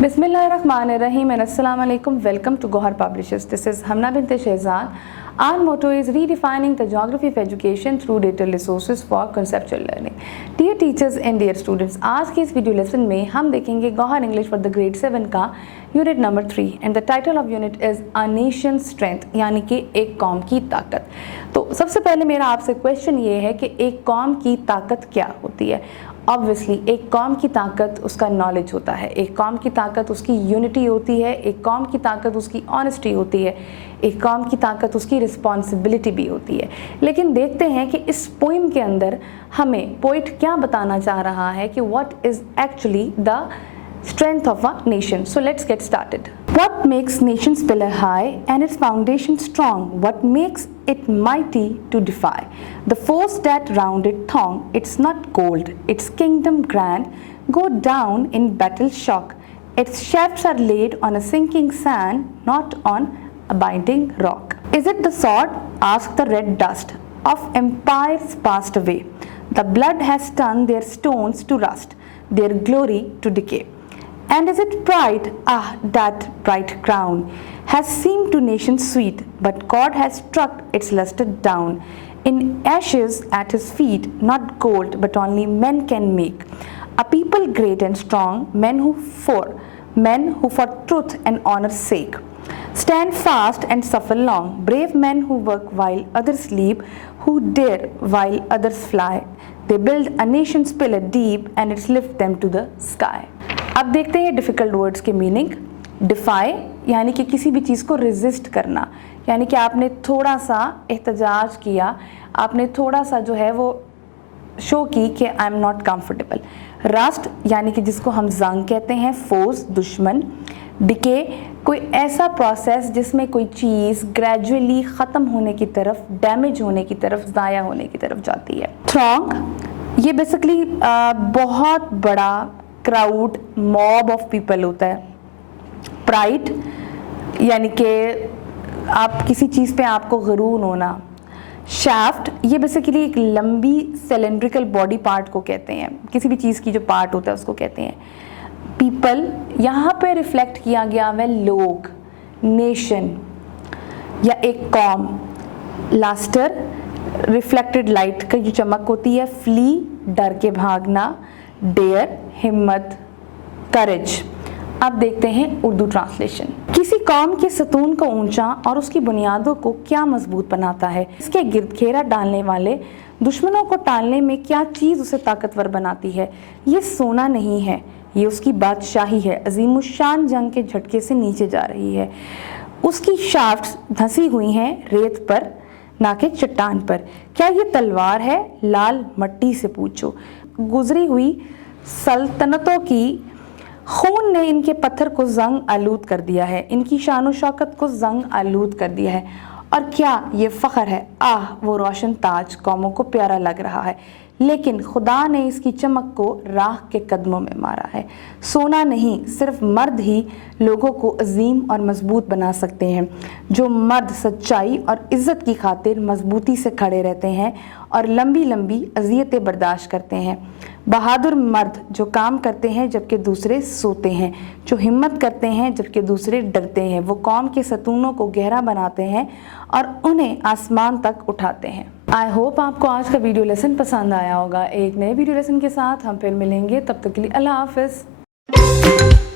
Bismillahirrahmanirrahim and Assalamu alaikum. Welcome to Gohar Publishers. This is Hamna bint Shehzad. Our motto is redefining the geography of education through data resources for conceptual learning. Dear teachers and dear students, आज की इस video lesson में हम देखेंगे Gohar English for the grade 7 का unit number 3 and the title of unit is a nation strength, यानी कि एक कौम की ताकत। तो सबसे पहले मेरा आपसे क्वेश्चन ये है कि एक कौम की ताकत क्या होती है। ऑब्वियसली एक कौम की ताकत उसका नॉलेज होता है, एक कौम की ताकत उसकी यूनिटी होती है, एक कौम की ताकत उसकी ऑनेस्टी होती है, एक कौम की ताकत उसकी रिस्पॉन्सिबिलिटी भी होती है। लेकिन देखते हैं कि इस पोइम के अंदर हमें पोइट क्या बताना चाह रहा है कि what is actually the strength of a nation. So let's get started. What makes nation's pillar high and its foundation strong? What makes it mighty to defy? The force that round it thong, it's not gold, its kingdom grand, go down in battle shock. Its shafts are laid on a sinking sand, not on a binding rock. Is it the sword? Ask the red dust of empires passed away. The blood has turned their stones to rust, their glory to decay. And is it pride? Ah, that bright crown has seemed to nations sweet, but God has struck its luster down. In ashes at his feet, not gold, but only men can make a people great and strong, men who for truth and honor's sake stand fast and suffer long, brave men who work while others sleep, who dare while others fly. They build a nation's pillar deep and it's lift them to the sky. अब देखते हैं difficult words के meaning. DeFi यानी कि किसी भी चीज़ को resist करना, यानी कि आपने थोड़ा सा एहतजाज किया, आपने थोड़ा सा जो है वो शो की कि I am not comfortable. Rust यानी कि जिसको हम जंग कहते हैं, फोर्स दुश्मन। डिके कोई ऐसा प्रोसेस जिसमें कोई चीज़ ग्रेजुअली ख़त्म होने की तरफ, डैमेज होने की तरफ, ज़ाया होने की तरफ जाती है। थ्रॉन्ग ये बेसिकली बहुत बड़ा क्राउड, मॉब ऑफ पीपल होता है। प्राइड यानी कि आप किसी चीज़ पे आपको गरूर होना। शाफ्ट ये बेसिकली एक लंबी सिलेंड्रिकल बॉडी पार्ट को कहते हैं, किसी भी चीज़ की जो पार्ट होता है उसको कहते हैं। पीपल यहाँ पे रिफ्लेक्ट किया गया है लोग, नेशन या एक कौम। लास्टर रिफ्लेक्टेड लाइट का जो चमक होती है। फ्ली डर के भागना। डेयर हिम्मत, करेज। अब देखते हैं उर्दू ट्रांसलेशन। किसी कौम के सतून को ऊंचा और उसकी बुनियादों को क्या मजबूत बनाता है? इसके गिर्द घेरा डालने वाले दुश्मनों को टालने में क्या चीज़ उसे ताकतवर बनाती है? ये सोना नहीं है, ये उसकी बादशाही है, अजीमुशान जंग के झटके से नीचे जा रही है। उसकी शाफ्ट्स धंसी हुई हैं रेत पर, ना कि चट्टान पर। क्या ये तलवार है? लाल मट्टी से पूछो। गुजरी हुई सल्तनतों की खून ने इनके पत्थर को जंग आलूद कर दिया है, इनकी शान शौकत को जंग आलूद कर दिया है। और क्या ये फ़ख्र है? आह, वो रोशन ताज कौमों को प्यारा लग रहा है, लेकिन खुदा ने इसकी चमक को राख के कदमों में मारा है। सोना नहीं, सिर्फ मर्द ही लोगों को अजीम और मजबूत बना सकते हैं। जो मर्द सच्चाई और इज़्ज़त की खातिर मजबूती से खड़े रहते हैं और लंबी लंबी अज़ियतें बर्दाश्त करते हैं। बहादुर मर्द जो काम करते हैं जबकि दूसरे सोते हैं, जो हिम्मत करते हैं जबकि दूसरे डरते हैं। वो कौम के सतूनों को गहरा बनाते हैं और उन्हें आसमान तक उठाते हैं। आई होप आपको आज का वीडियो लेसन पसंद आया होगा। एक नए वीडियो लेसन के साथ हम फिर मिलेंगे, तब तक के लिए अल्लाह हाफ़िज़।